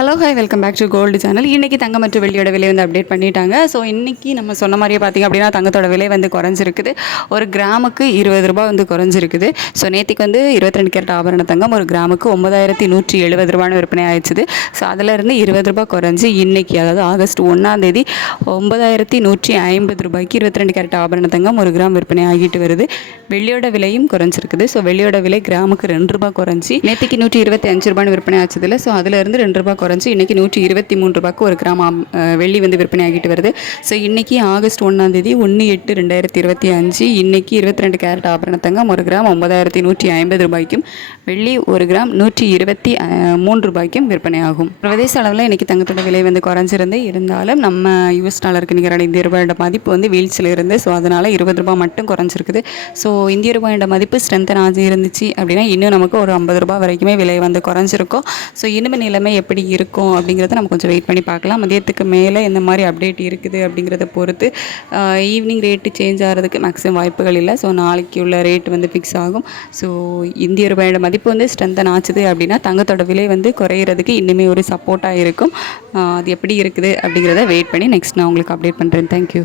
Hello hi welcome back to gold channel. இன்றைக்கி தங்கம் மற்றும் வெள்ளியோட விலை வந்து அப்டேட் பண்ணிட்டாங்க. ஸோ இன்றைக்கி நம்ம சொன்ன மாதிரியே பார்த்திங்க அப்படின்னா தங்கத்தோட விலை வந்து குறைஞ்சிருக்குது. ஒரு கிராமுக்கு 20 ரூபா வந்து குறைஞ்சிருக்குது. ஸோ நேற்றுக்கு வந்து 22 கேரட் ஆபரண தங்கம் ஒரு கிராமுக்கு 9170 ரூபான்னு விற்பனை ஆயிடுச்சு. ஸோ அதிலிருந்து 20 ரூபா குறைஞ்சி இன்றைக்கி, அதாவது ஆகஸ்ட் 1 9150 ரூபாய்க்கு 22 கேரட் ஆபரண தங்கம் ஒரு கிராம் விற்பனை ஆகிட்டு வருது. வெள்ளியோட விலையும் குறைஞ்சிருக்குது. ஸோ வெள்ளியோட விலை கிராமுக்கு 2 ரூபா குறைஞ்சி நேற்றுக்கு 125 ரூபான்னு விற்பனை ஆச்சுதில்ல. ஸோ அதிலிருந்து 2 ரூபா குறைஞ்சி இன்றைக்கி 123 ரூபாய்க்கு ஒரு கிராம் வெள்ளி வந்து விற்பனை ஆகிட்டு வருது. ஸோ இன்றைக்கி ஆகஸ்ட் 1/8/2025 இன்றைக்கி 22 கேரட் ஆபரண தங்கம் ஒரு கிராம் 9150 ரூபாய்க்கும் வெள்ளி ஒரு கிராம் 123 ரூபாய்க்கும் விற்பனை ஆகும். பிரதேச அளவில் இன்றைக்கி தங்கத்தோட விலை வந்து குறைஞ்சிருந்து இருந்தாலும் நம்ம யூஎஸ் டாலருக்கு நிகரான இந்திய ரூபாயோட மதிப்பு வந்து வீழ்ச்சியில் இருந்து, ஸோ அதனால் 20 ரூபாய் மட்டும் குறைஞ்சிருக்குது. ஸோ இந்திய ரூபாயோட மதிப்பு ஸ்ட்ரென்தன் ஆகி இருந்துச்சு அப்படின்னா இன்னும் நமக்கு ஒரு 50 ரூபாய் வரைக்குமே விலை வந்து குறைஞ்சிருக்கும். ஸோ இனிமேல் நிலைமை எப்படி இருக்கும் அப்படிங்கிறத நம்ம கொஞ்சம் வெயிட் பண்ணி பார்க்கலாம். மதியத்துக்கு மேலே எந்த மாதிரி அப்டேட் இருக்குது அப்படிங்கிறத பொறுத்து ஈவினிங் ரேட்டு சேஞ்ச் ஆகிறதுக்கு மேக்ஸிமம் வாய்ப்புகள் இல்லை. ஸோ நாளைக்கு உள்ள ரேட் வந்து ஃபிக்ஸ் ஆகும். ஸோ இந்திய ரூபாயோட மதிப்பு வந்து ஸ்ட்ரென்தன் ஆச்சுது அப்படின்னா தங்கத்தோட விலை வந்து குறையிறதுக்கு இன்னுமே ஒரு சப்போர்ட்டாக இருக்கும். அது எப்படி இருக்குது அப்படிங்கிறத வெயிட் பண்ணி நெக்ஸ்ட் நான் உங்களுக்கு அப்டேட் பண்ணுறேன். தேங்க்யூ.